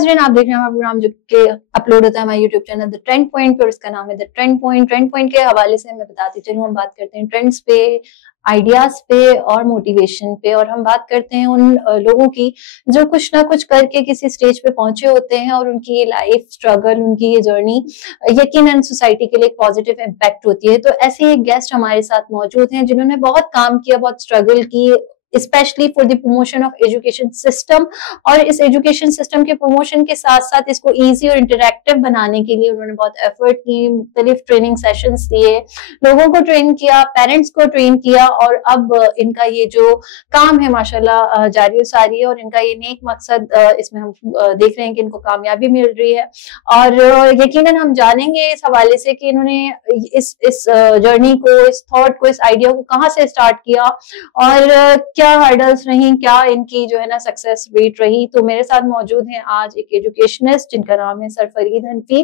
नाज़रीन, आप देख रहे हैं हमारा प्रोग्राम जो कि अपलोड होता है हमारे YouTube channel the trend point पर। उसका नाम है the trend point. Trend point के हवाले से मैं बताती चलूँ, हम बात करते हैं ट्रेंड्स पे, आइडियाज पे और मोटिवेशन पे, और हम बात करते हैं उन लोगों की जो कुछ ना कुछ करके किसी स्टेज पे पहुंचे होते हैं और उनकी ये लाइफ स्ट्रगल, उनकी ये जर्नी यकीनन सोसाइटी के लिए एक पॉजिटिव इम्पैक्ट होती है। तो ऐसे एक गेस्ट हमारे साथ मौजूद हैं जिन्होंने बहुत काम किया, बहुत स्ट्रगल की, specially for the promotion of education system. और इस एजुकेशन सिस्टम के प्रमोशन के साथ साथ इसको इजी और इंटरैक्टिव बनाने के लिए उन्होंने बहुत एफर्ट की, मुख्तलिफ ट्रेनिंग सेशंस दिए, लोगों को ट्रेन किया, पेरेंट्स को ट्रेन किया, और अब इनका ये जो काम है माशाल्लाह जारी सारी है, और इनका ये नेक मकसद इसमें हम देख रहे हैं कि इनको कामयाबी मिल रही है। और यकीनन हम जानेंगे इस हवाले से कि इन्होंने इस जर्नी को, इस थॉट को, इस आइडिया को कहाँ से स्टार्ट किया और क्या हर्डल्स रही, क्या इनकी जो है ना सक्सेस रेट रही। तो मेरे साथ मौजूद हैं आज एक एजुकेशनिस्ट जिनका नाम है सर फरीद हनफी,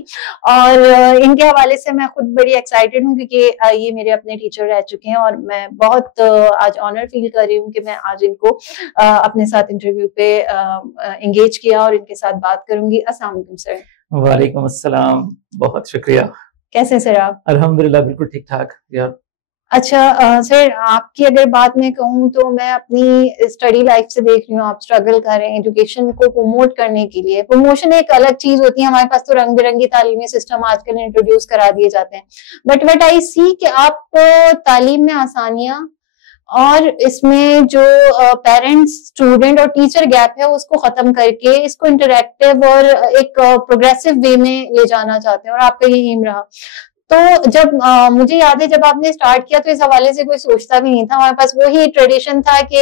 और इनके हवाले से मैं खुद बड़ी एक्साइटेड हूँ क्योंकि ये मेरे अपने टीचर रह चुके हैं, और मैं बहुत आज ऑनर फील कर रही हूँ कि मैं आज इनको अपने साथ इंटरव्यू पे एंगेज किया और इनके साथ बात करूंगी। अस्सलाम वालेकुम सर। वालेकुम अस्सलाम, बहुत शुक्रिया। कैसे सर आप? अल्हम्दुलिल्लाह, बिल्कुल ठीक ठाक यार। अच्छा सर, आपकी अगर बात मैं कहूँ तो मैं अपनी स्टडी लाइफ से देख रही हूँ आप स्ट्रगल कर रहे हैं एजुकेशन को प्रमोट करने के लिए। प्रमोशन एक अलग चीज होती है, हमारे पास तो रंग बिरंगी तालीमी सिस्टम आजकल इंट्रोड्यूस करा दिए जाते हैं, बट व्हाट आई सी कि आपको तालीम में आसानियां और इसमें जो पेरेंट्स, स्टूडेंट और टीचर गैप है उसको खत्म करके इसको इंटरैक्टिव और एक प्रोग्रेसिव वे में ले जाना चाहते हैं, और आपका ये एम रहा। तो जब मुझे याद है जब आपने स्टार्ट किया तो इस हवाले से कोई सोचता भी नहीं था, हमारे पास वही ट्रेडिशन था कि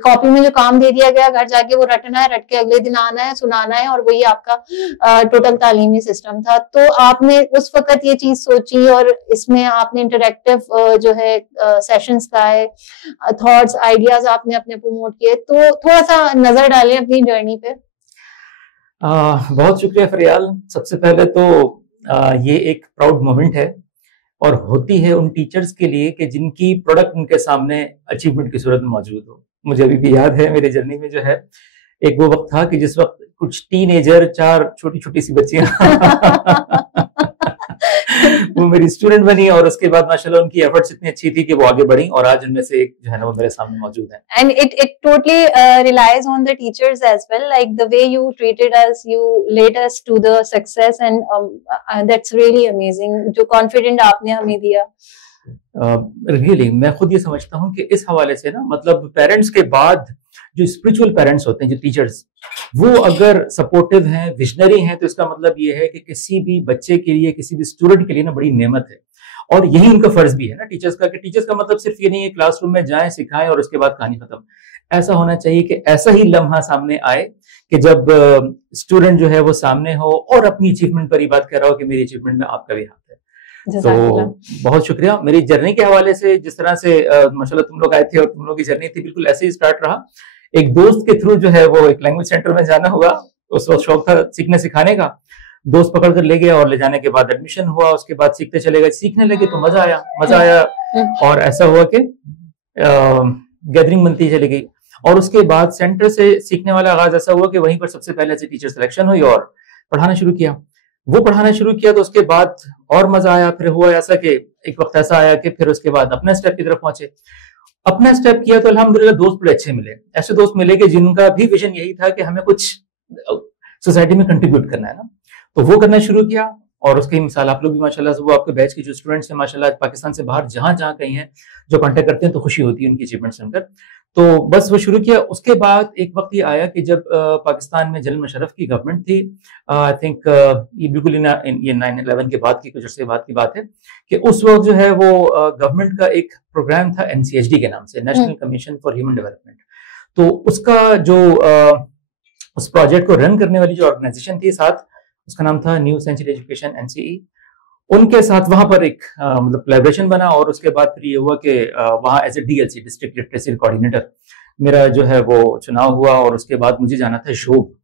कॉपी में जो काम दे दिया गया घर जाके वो रटना है, रट के अगले दिन आना है, सुनाना है, और वही आपका टोटल तालीमी सिस्टम था। तो आपने उस वक्त ये चीज सोची और इसमें आपने इंटरैक्टिव जो है सेशंस लाए, थॉट्स, आइडियाज आपने अपने प्रमोट किए। तो थोड़ा सा नजर डालें अपनी जर्नी पे। बहुत शुक्रिया फरियाल। सबसे पहले तो ये एक प्राउड मोमेंट है और होती है उन टीचर्स के लिए कि जिनकी प्रोडक्ट उनके सामने अचीवमेंट की सूरत में मौजूद हो। मुझे अभी भी याद है मेरी जर्नी में जो है एक वो वक्त था कि जिस वक्त कुछ टीनेजर, 4 छोटी छोटी सी बच्चियां वो मेरी स्टूडेंट बनी, और उसके बाद माशाल्लाह उनकी एफर्ट्स इतनी अच्छी थी कि वो आगे बढ़ी, और आज उनमें से एक जो है ना वो मेरे सामने मौजूद है। And it totally relies on the teachers as well, like the way you treated us, you led us to the success, and that's really amazing जो confident आपने हमें दिया। रियली मैं खुद ये समझता हूँ कि इस हवाले से ना, मतलब पेरेंट्स के बाद जो स्पिरिचुअल पेरेंट्स होते हैं, जो टीचर्स, वो अगर सपोर्टिव हैं, विजनरी हैं, तो इसका मतलब ये है कि किसी भी बच्चे के लिए, किसी भी स्टूडेंट के लिए ना बड़ी नेमत है। और यही उनका फर्ज भी है ना टीचर्स का, कि टीचर्स का मतलब सिर्फ ये नहीं है क्लासरूम में जाएं, सिखाएं और उसके बाद कहानी खत्म। ऐसा होना चाहिए कि ऐसा ही लम्हा सामने आए कि जब स्टूडेंट जो है वो सामने हो और अपनी अचीवमेंट पर ही बात कर रहा हो कि मेरी अचीवमेंट में आपका भी हाथ है। तो बहुत शुक्रिया। मेरी जर्नी के हवाले से जिस तरह से माशाल्लाह तुम लोग आए थे और तुम लोग की जर्नी थी, बिल्कुल ऐसे ही स्टार्ट रहा। एक दोस्त के थ्रू जो है वो एक लैंग्वेज सेंटर में जाना हुआ, उस वक्त शौक था सीखने सिखाने का, दोस्त पकड़ कर ले गया और ले जाने के बाद एडमिशन हुआ, उसके बाद सीखते चले गए, सीखने लगे तो मजा आया और ऐसा हुआ कि गैदरिंग बनती चली गई, और उसके बाद सेंटर से सीखने वाला आगाज ऐसा हुआ कि वहीं पर सबसे पहले से टीचर सिलेक्शन हुई और पढ़ाना शुरू किया। वो पढ़ाना शुरू किया तो उसके बाद और मजा आया। फिर हुआ ऐसा कि एक वक्त ऐसा आया कि फिर उसके बाद अपने स्टेप की तरफ पहुंचे, अपना स्टेप किया तो अल्हम्दुलिल्लाह दोस्त बड़े अच्छे मिले, ऐसे दोस्त मिले कि जिनका भी विजन यही था कि हमें कुछ सोसाइटी में कंट्रीब्यूट करना है ना, तो वो करना शुरू किया। और उसकी मिसाल आप लोग भी माशाल्लाह से, वो आपके बैच के जो स्टूडेंट्स हैं माशाल्लाह पाकिस्तान से बाहर जहां जहां कहीं हैं जो कांटेक्ट करते हैं, तो खुशी होती है उनकी अचीवमेंट सुनकर। तो बस वो शुरू किया। उसके बाद एक वक्त ये आया कि जब पाकिस्तान में जनरल मुशर्रफ की गवर्नमेंट थी, आई थिंक ये बिल्कुल ये 9/11 के बाद की कुछ अर्से बाद की बात है, कि उस वक्त जो है वो गवर्नमेंट का एक प्रोग्राम था NCHD के नाम से, national commission for human development. तो उसका जो उस प्रोजेक्ट को रन करने वाली जो ऑर्गेनाइजेशन थी साथ, उसका नाम था न्यू सेंचुरी एजुकेशन NCE। उनके साथ वहां पर एक मतलब कोलैबोरेशन बना, और उसके बाद फिर ये हुआ कि वहां as a DLC, district literacy coordinator, मेरा जो है वो चुनाव हुआ। और उसके बाद मुझे जाना था जोब,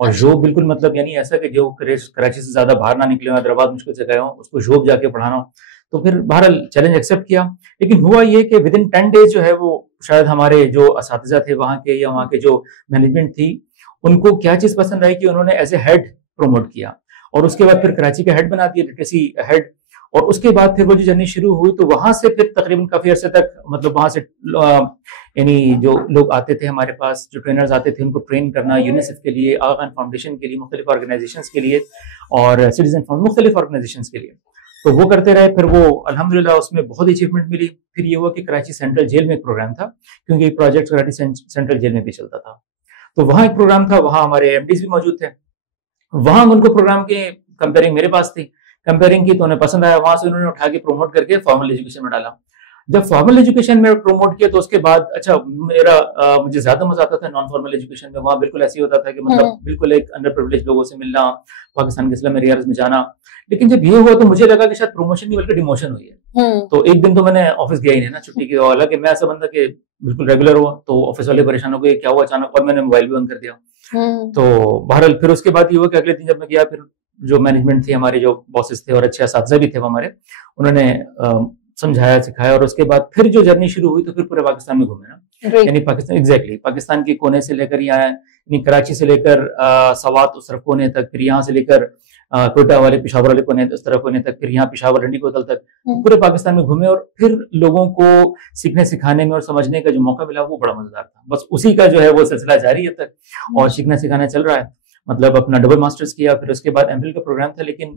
और जोब बिल्कुल मतलब यानी ऐसा कि जो कराची से ज्यादा बाहर ना निकले हो, हैदराबाद मुश्किल से गए हो, उसको जोब जाके पढ़ाना हो। तो फिर बहरहाल चैलेंज एक्सेप्ट किया। लेकिन हुआ ये कि विद इन 10 डेज जो है वो शायद हमारे जो असातिज़ा थे वहाँ के, या वहाँ के जो मैनेजमेंट थी, उनको क्या चीज पसंद आई कि उन्होंने एज ए हेड प्रमोट किया, और उसके बाद फिर कराची का हेड बना दिया, लिटरेसी हेड। और उसके बाद फिर वो जो जर्नी शुरू हुई, तो वहां से फिर तकरीबन काफी अर्से तक, मतलब वहां से यानी जो लोग आते थे हमारे पास, जो ट्रेनर्स आते थे, उनको ट्रेन करना यूनिसेफ के लिए, आगा खान फाउंडेशन के लिए, मुख्तलिफ ऑर्गेनाइजेशंस के लिए, और सिटीजन फाउंड मुख्तलिफ ऑर्गेनाइजेशंस के लिए। तो वो करते रहे। फिर वो अल्हम्दुलिल्लाह उसमें बहुत अचीवमेंट मिली। फिर ये हुआ कि कराची सेंट्रल जेल में एक प्रोग्राम था, क्योंकि प्रोजेक्ट कराची सेंट्रल जेल में भी चलता था, तो वहाँ एक प्रोग्राम था, वहाँ हमारे एमडीज भी मौजूद थे। वहां उनको प्रोग्राम के कंपेयरिंग मेरे पास थी, कंपेयरिंग की तो उन्हें पसंद आया, वहां से उन्होंने उठा के प्रमोट करके फॉर्मल एजुकेशन में डाला। जब फॉर्मल एजुकेशन में प्रमोट किया तो उसके बाद अच्छा मुझे ज्यादा मजा आता था नॉन फॉर्मल एजुकेशन में। वहां बिल्कुल ऐसे होता था कि मतलब बिल्कुल एक अंडर प्रिविलेज लोगों से मिलना, पाकिस्तान के इस्लामिक एरियाज में जाना। लेकिन जब ये हुआ तो मुझे लगा कि शायद प्रमोशन नहीं बल्कि डिमोशन हुई है। तो एक दिन तो मैंने ऑफिस गया ही नहीं ना छुट्टी की, हालांकि मैं ऐसा बंदा कि बिल्कुल रेगुलर हुआ, तो ऑफिस वाले परेशान हो गए क्या हुआ अचानक, और मैंने मोबाइल भी बंद कर दिया। तो बहरहाल फिर उसके बाद ये हुआ कि अगले दिन जब मैं गया, फिर जो मैनेजमेंट थी, हमारे जो बॉसेस थे और अच्छे असातिज़ा भी थे वो हमारे, उन्होंने समझाया सिखाया, और उसके बाद फिर जो जर्नी शुरू हुई तो फिर पूरे पाकिस्तान में घूमे ना, यानी पाकिस्तान एग्जैक्टली पाकिस्तान के कोने से लेकर यहाँ, यानी कराची से लेकर सवात उस तरफ कोने तक, फिर यहाँ से लेकर कोयटा वाले पिशावर वाले कोने उस तरफ कोने तक, फिर यहाँ पिशावर रंडी कोतल तक, पूरे पाकिस्तान में घूमे। और फिर लोगों को सीखने सिखाने में और समझने का जो मौका मिला वो बड़ा मजेदार था। बस उसी का जो है वो सिलसिला जारी है तक, और सीखना सिखाना चल रहा है। मतलब अपना डबल मास्टर्स किया, फिर उसके बाद एमफिल का प्रोग्राम था, लेकिन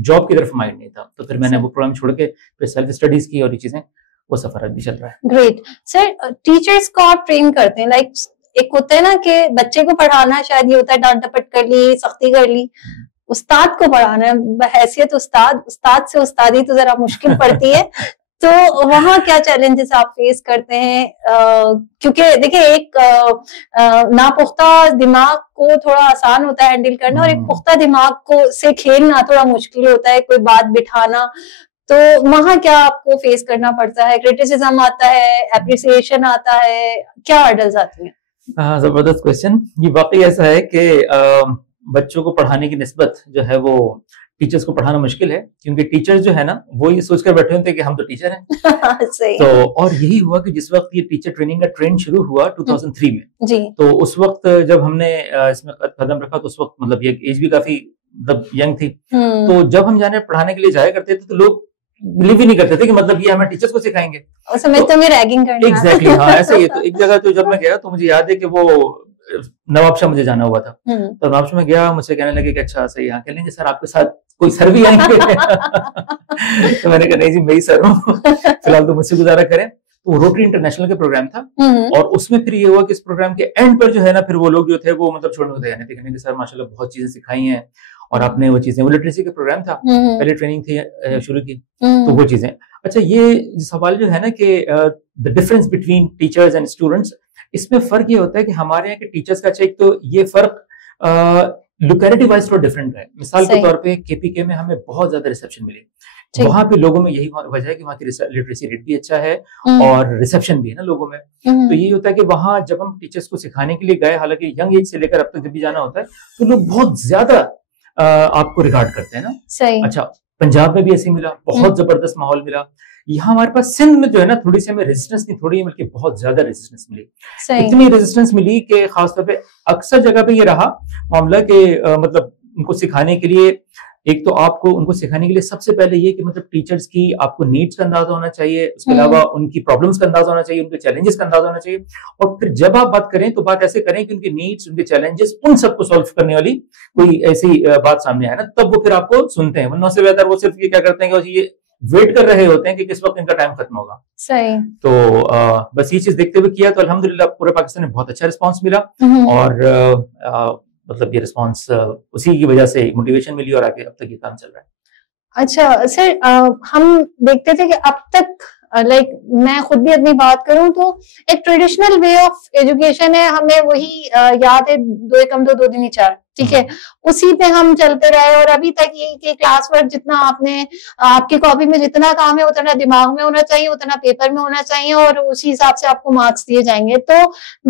जॉब की तरफ माइंड नहीं था, तो फिर मैंने वो प्रोग्राम छोड़ के फिर सेल्फ स्टडीज की, और ये चीजें, वो सफर अभी चल रहा है। ग्रेट सर, टीचर्स को आप ट्रेन करते हैं, लाइक एक होता है ना कि बच्चे को पढ़ाना, शायद ये होता है डांट डपट कर ली, सख्ती कर ली, उस्ताद को पढ़ाना है, हैसियत उस्ताद से उस्तादी तो जरा मुश्किल पड़ती है। तो वहाँ क्या चैलेंजेस आप फेस करते हैं? क्योंकि देखिए एक नापुख्ता दिमाग को थोड़ा आसान होता है हैंडल करना, और एक पुख्ता दिमाग को से खेलना थोड़ा मुश्किल होता है, कोई बात बिठाना। तो वहाँ क्या आपको फेस करना पड़ता है? क्रिटिसिज्म आता है, एप्रिसिएशन आता है, क्या हर्डल्स आती हैं? जबरदस्त क्वेश्चन। ये वाकई ऐसा है कि बच्चों को पढ़ाने की निस्बत जो है वो टीचर्स को पढ़ाना मुश्किल है, क्योंकि टीचर्स जो है ना वो ये सोचकर बैठे होते हैं कि हम तो टीचर हैं। सही। तो और यही हुआ कि जिस वक्त ये टीचर ट्रेनिंग का ट्रेंड शुरू हुआ 2003 में जी, तो उस वक्त जब हमने इसमें कदम रखा तो उस वक्त मतलब ये एज भी काफी मतलब यंग थी। तो जब हम जाने पढ़ाने के लिए जाया करते थे तो लोग बिलीव ही नहीं करते थे कि मतलब ये हमें टीचर्स को सिखाएंगे, और समझते हैं रैगिंग करना। एग्जैक्टली हाँ ऐसा ही। तो एक जगह तो जब मैं गया तो मुझे याद है कि वो नवाबशाह मुझे जाना हुआ था, तो नवाबशाह में गया, मुझसे कहने लगे कि अच्छा सही, हाँ कह लेंगे सर आपके साथ कोई सर भी आएंगे। तो मैंने कहा नहीं जी मैं ही सर हूँ, फिलहाल तो मुझसे गुजारा करें। तो रोटरी इंटरनेशनल का प्रोग्राम था, और उसमें फिर ये हुआ कि इस प्रोग्राम के एंड पर जो है ना फिर वो लोग जो थे वो मतलब छोड़ने को तैयार नहीं थे, कहने के सर माशाल्लाह बहुत चीजें सिखाई हैं और आपने वो चीजें, वो लिटरेसी का प्रोग्राम था, पहले ट्रेनिंग थी शुरू की, तो वो चीजें। अच्छा ये सवाल जो है ना कि the difference between teachers and students, इसमें फर्क ये होता है कि हमारे यहाँ के टीचर्स का अच्छा, एक तो ये फर्क लोकेलिटी वाइज थोड़ा डिफरेंट है। मिसाल के तौर पे केपीके में हमें बहुत ज्यादा रिसेप्शन मिली, वहां पे लोगों में यही वजह है कि वहाँ की लिटरेसी रेट भी अच्छा है और रिसेप्शन भी है ना लोगों में। तो ये होता है कि वहां जब हम टीचर्स को सिखाने के लिए गए, हालांकि यंग एज से लेकर अब तक जब भी जाना होता है तो लोग बहुत ज्यादा आपको रिगार्ड करते हैं ना। सही। अच्छा पंजाब में भी ऐसे मिला, बहुत जबरदस्त माहौल मिला। यहाँ हमारे पास सिंध में जो है ना थोड़ी सी हमें रेजिस्टेंस नहीं, थोड़ी बल्कि बहुत ज्यादा रेजिस्टेंस मिली। इतनी रेजिस्टेंस मिली कि खासतौर पे अक्सर जगह पे ये रहा मामला कि मतलब उनको सिखाने के लिए, एक तो आपको उनको सिखाने के लिए सबसे पहले ये कि मतलब टीचर्स की आपको नीड्स का अंदाजा होना चाहिए, उसके अलावा उनकी प्रॉब्लम्स का अंदाजा होना चाहिए, उनके चैलेंजेस का अंदाजा होना चाहिए। और फिर जब आप बात करें तो बात ऐसे करें कि उनके नीड्स, उनके चैलेंजेस, उन सबको सॉल्व करने वाली कोई ऐसी बात सामने आए ना, तब वो फिर आपको सुनते हैं। वरना से बेहतर वो सिर्फ ये क्या करते हैं कि ये वेट कर रहे होते हैं कि किस वक्त इनका टाइम खत्म होगा। सही। तो बस ये चीज देखते हुए किया, तो अल्हम्दुलिल्लाह पूरे पाकिस्तान में बहुत अच्छा रिस्पांस मिला, और मतलब ये रिस्पांस उसी की वजह से मोटिवेशन मिली और आगे अब तक ये काम चल रहा है। अच्छा सर, हम देखते थे कि अब तक लाइक मैं खुद भी अपनी बात करूं तो एक ट्रेडिशनल वे ऑफ एजुकेशन है, हमें वही याद है, 2 एकम 2 2 दूनी 4, ठीक है, उसी पे हम चलते रहे। और अभी तक ये कि क्लास वर्क जितना आपकी कॉपी में जितना काम है उतना दिमाग में होना चाहिए, उतना पेपर में होना चाहिए, और उसी हिसाब से आपको मार्क्स दिए जाएंगे। तो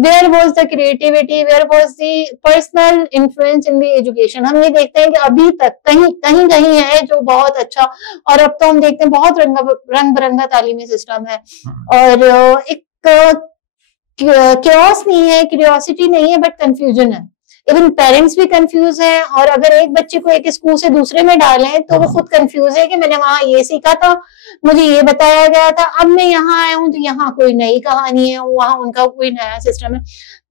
where was the creativity, where was the personal influence in the education? हम ये देखते हैं कि अभी तक कहीं कहीं है जो बहुत अच्छा, और अब तो हम देखते हैं बहुत रंग बिरंगा तालीमी सिस्टम है, और एक क्यूरियोसिटी नहीं है, बट कंफ्यूजन है। इवन पेरेंट्स भी कंफ्यूज हैं, और अगर एक बच्चे को एक स्कूल से दूसरे में डालें तो वो खुद कंफ्यूज है कि मैंने वहां ये सीखा था, मुझे ये बताया गया था, अब मैं यहाँ आया हूँ तो यहाँ कोई नई कहानी है, वहां उनका कोई नया सिस्टम है।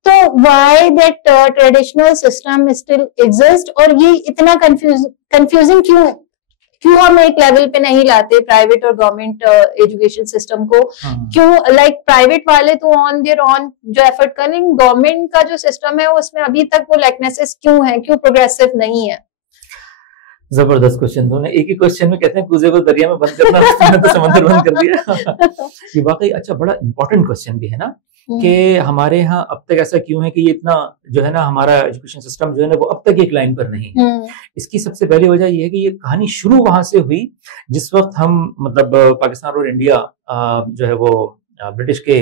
तो why that traditional system still exist, और ये इतना कंफ्यूजिंग क्यों हम एक लेवल पे नहीं लाते प्राइवेट और गवर्नमेंट एजुकेशन सिस्टम को? क्यों लाइक प्राइवेट वाले तो ऑन देयर ऑन जो एफर्ट करें, गवर्नमेंट का जो सिस्टम है उसमें अभी तक वो लाइकनेसेस क्यों है, क्यों प्रोग्रेसिव नहीं है? जबरदस्त क्वेश्चन। तुमने एक ही क्वेश्चन में कहते हैं कूजे को दरिया में बंद करना, तुमने तो समंदर बंद कर दिया। ये वाकई अच्छा बड़ा इंपॉर्टेंट क्वेश्चन भी है ना, कि हमारे यहाँ अब तक ऐसा क्यों है कि ये इतना जो है ना हमारा एजुकेशन सिस्टम जो है ना वो अब तक एक लाइन पर नहीं है। इसकी सबसे पहली वजह ये है कि ये कहानी शुरू वहां से हुई जिस वक्त हम मतलब पाकिस्तान और इंडिया जो है वो ब्रिटिश के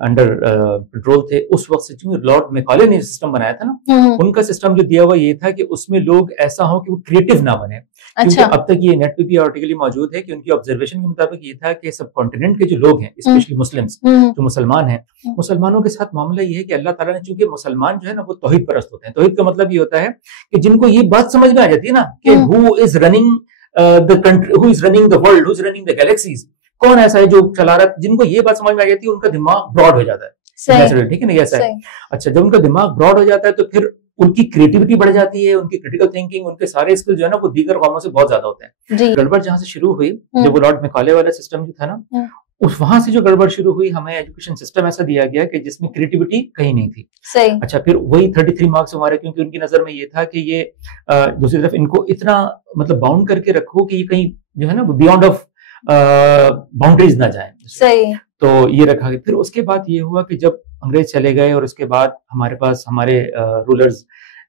अंडर कंट्रोल थे। उस वक्त से लॉर्ड मैकॉले ने सिस्टम बनाया था ना, उनका सिस्टम जो दिया हुआ ये था कि उसमें लोग ऐसा हो कि वो क्रिएटिव ना बने। क्योंकि अब तक ये नेट पे भी आर्टिकल मौजूद है कि उनकी ऑब्जर्वेशन के मुताबिक ये था कि सब कॉन्टिनेंट के जो लोग हैं, स्पेशली मुस्लिम्स जो मुसलमान हैं, मुसलमानों के साथ मामला ये है कि अल्लाह ताला ने, चूंकि मुसलमान जो है ना वो तौहीद परस्त होते हैं। तौहीद का मतलब ये होता है कि जिनको ये बात समझ में आ जाती है ना कि who is running the country, who is running the world, who is running the galaxies, कौन ऐसा है जो चला रहा है, जिनको ये बात समझ में आ जाती है उनका दिमाग ब्रॉड हो जाता है। ठीक है ना, ऐसा है। अच्छा, जब उनका दिमाग ब्रॉड हो जाता है तो फिर उनकी क्रिएटिविटी बढ़ जाती है, उनकी क्रिटिकल थिंकिंग, उनके सारे स्किल जो है ना वो दीगर कौमों से बहुत ज्यादा होते हैं। गड़बड़ जहां से शुरू हुई, जब वो लॉर्ड मैकॉले वाला सिस्टम जो था ना, उस वहां से जो गड़बड़ शुरू हुई, हमें एजुकेशन सिस्टम ऐसा दिया गया कि जिसमें क्रिएटिविटी कहीं नहीं थी। सही। अच्छा, फिर वही 33 मार्क्स हमारे, क्योंकि उनकी नजर में ये था कि ये दूसरी तरफ इनको इतना मतलब बाउंड करके रखो कि ये कहीं जो है ना बियॉन्ड ऑफ बाउंड्रीज ना जाए। सही। तो ये रखा गया। फिर उसके बाद ये हुआ कि जब अंग्रेज चले गए और उसके बाद हमारे पास हमारे रूलर्स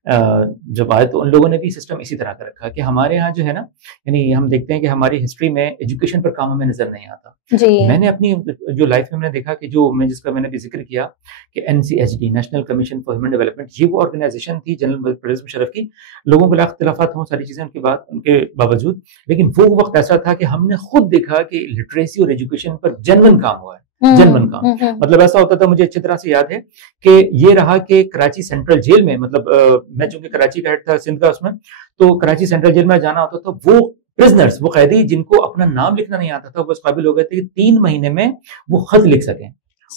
जब आए, तो उन लोगों ने भी सिस्टम इसी तरह का रखा कि हमारे यहाँ जो है ना, यानी हम देखते हैं कि हमारी हिस्ट्री में एजुकेशन पर काम हमें नजर नहीं आता। जी। मैंने अपनी जो लाइफ में मैंने देखा कि जो मैं जिसका मैंने भी जिक्र किया कि NCHD, national commission for human development, ये वो ऑर्गेनाइजेशन थी जनरल परवेज मुशर्रफ की। लोगों को इख्तिलाफात हों, सारी चीजें उनके बावजूद, लेकिन वो वक्त ऐसा था कि हमने खुद देखा कि लिटरेसी और एजुकेशन पर जनवन काम हुआ है। जनमन का मतलब ऐसा होता था, मुझे अच्छी तरह से याद है कि ये रहा कि कराची सेंट्रल जेल में, मतलब मैं चूंकि कराची का हेड था सिंध का उसमें, तो कराची सेंट्रल जेल में जाना होता था। वो प्रिजनर्स, वो कैदी जिनको अपना नाम लिखना नहीं आता था, वो इस काबिल हो गए थे कि 3 महीने में वो खत लिख सकें।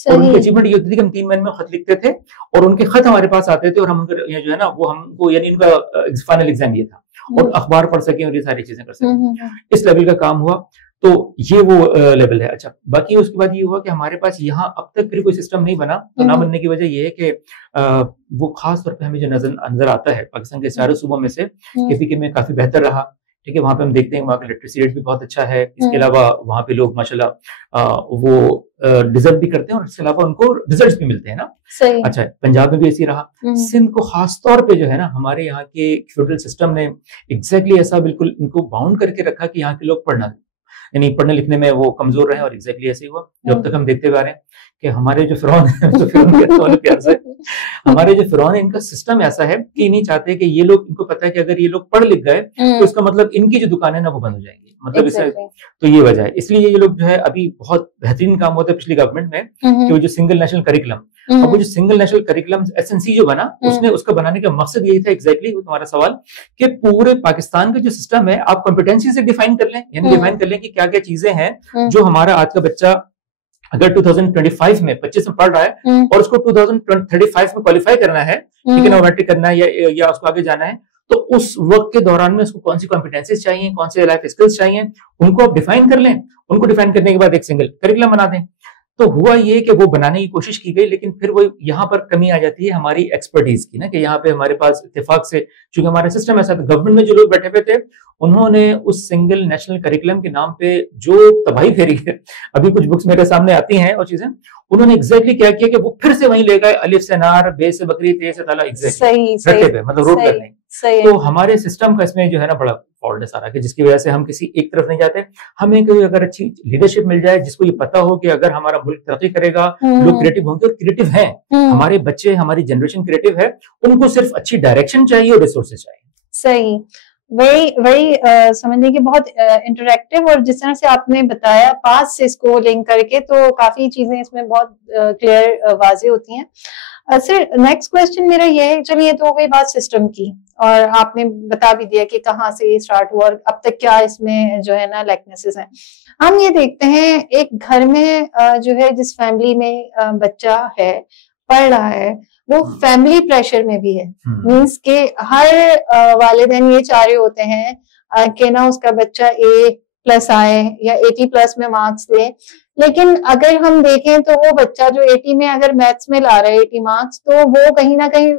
और उनकी अचीवमेंट ये होती थी कि हम 3 महीने में खत लिखते थे और उनके खत हमारे पास आते थे और हम उनका जो है ना वो हमको, यानी उनका फाइनल एग्जाम ये था, और अखबार पढ़ सके और ये सारी चीजें कर सके। इस लेवल का काम हुआ। तो ये वो लेवल है। अच्छा, बाकी उसके बाद ये हुआ कि हमारे पास यहाँ अब तक फिर कोई सिस्टम नहीं बना। तो ना बनने की वजह ये है कि वो खास तौर पे हमें जो नजर आता है पाकिस्तान के सारे सूबों में से KPK में काफी बेहतर रहा। ठीक है, वहां पे हम देखते हैं वहाँ का लिटरेसी रेट भी बहुत अच्छा है। इसके अलावा वहाँ पे लोग माशाल्लाह वो डिजर्व भी करते हैं और इसके अलावा उनको रिजल्ट्स भी मिलते हैं ना। सही। अच्छा, पंजाब में भी ऐसी रहा। सिंध को खास तौर पे जो है ना हमारे यहाँ के फेडरल सिस्टम ने एग्जैक्टली ऐसा बिल्कुल इनको बाउंड करके रखा कि यहाँ के लोग यानी पढ़ने लिखने में वो कमजोर रहे, और एग्जैक्टली ऐसे ही हुआ। जब तक हम देखते हुए आ रहे हैं कि हमारे जो फिरौन है, तो फिरौन प्यार से हमारे जो फिरौन है, इनका सिस्टम ऐसा है कि नहीं चाहते कि ये लोग, इनको पता है कि अगर ये लोग पढ़ लिख गए तो इसका मतलब इनकी जो दुकानें ना वो बंद हो जाएंगी, मतलब इससे। तो ये वजह है, इसलिए ये लोग जो है अभी बहुत बेहतरीन काम होता है पिछली गवर्नमेंट में कि वो जो सिंगल नेशनल करिकुलम, अब वो जो सिंगल नेशनल करिकुलम SNC जो बना, उसका बनाने का मकसद यही था, एग्जैक्टली तुम्हारा सवाल, कि पूरे पाकिस्तान का जो सिस्टम है आप कॉम्पिटेंसी से डिफाइन कर लें, यानी डिफाइन कर लें कि क्या क्या चीजें हैं जो हमारा आज का बच्चा अगर 2025 में 25 में पढ़ रहा है और उसको 2035 में क्वालिफाई करना है, ठीक है ना, मैट्रिक करना है या उसको आगे जाना है, तो उस वक्त के दौरान में उसको कौन सी कॉम्पिटेंसीज चाहिए, कौन से लाइफ स्किल्स चाहिए, उनको आप डिफाइन कर लें। उनको डिफाइन करने के बाद एक सिंगल करिकुलम बना दें। तो हुआ ये कि वो बनाने की कोशिश की गई, लेकिन फिर वो यहाँ पर कमी आ जाती है हमारी एक्सपर्टीज की ना, कि यहाँ पे हमारे पास इत्तेफाक से, चूंकि हमारा सिस्टम ऐसा था, गवर्नमेंट में जो लोग बैठे हुए थे उन्होंने उस सिंगल नेशनल करिकुलम के नाम पे जो तबाही फेरी है, अभी कुछ बुक्स मेरे सामने आती हैं और चीजें, उन्होंने एग्जैक्टली क्या किया कि वो फिर से वहीं ले गए, अलिफ से नार, बे से बकरी, ते से ताला, एग्जैक्टली रट्टे पे, मतलब रोड करने। तो हमारे सिस्टम का इसमें जो है ना बड़ा फॉल्ट है सारा, कि जिसकी वजह से हम किसी एक तरफ नहीं जाते। हमें कोई अगर अच्छी लीडरशिप मिल जाए जिसको ये पता हो कि अगर हमारा मुल्क तरक्की करेगा, लोग क्रिएटिव होंगे, और क्रिएटिव हैं हमारे बच्चे, हमारी जनरेशन क्रिएटिव है, उनको सिर्फ अच्छी डायरेक्शन चाहिए और रिसोर्सेज चाहिए। सही, वही समझने की बहुत इंटरेक्टिव, और जिस तरह से आपने बताया पास से इसको लिंक करके, तो काफी चीजें इसमें बहुत क्लियर वाजे होती हैं। सर नेक्स्ट क्वेश्चन मेरा ये है, चलिए ये तो हो गई बात सिस्टम की, और आपने बता भी दिया कि कहाँ से स्टार्ट हुआ और अब तक क्या इसमें जो है ना लैकनेसेस हैं। हम ये देखते हैं एक घर में जो है जिस फैमिली में बच्चा है पढ़ रहा है, वो फैमिली प्रेशर में भी है। मीन्स के हर वालिदैन ये चाह रहे होते हैं कि ना उसका बच्चा A+ आए या 80+ में मार्क्स ले, लेकिन अगर हम देखें तो वो बच्चा जो 80 में अगर मैथ्स में ला रहा है 80 मार्क्स, तो वो कहीं ना कहीं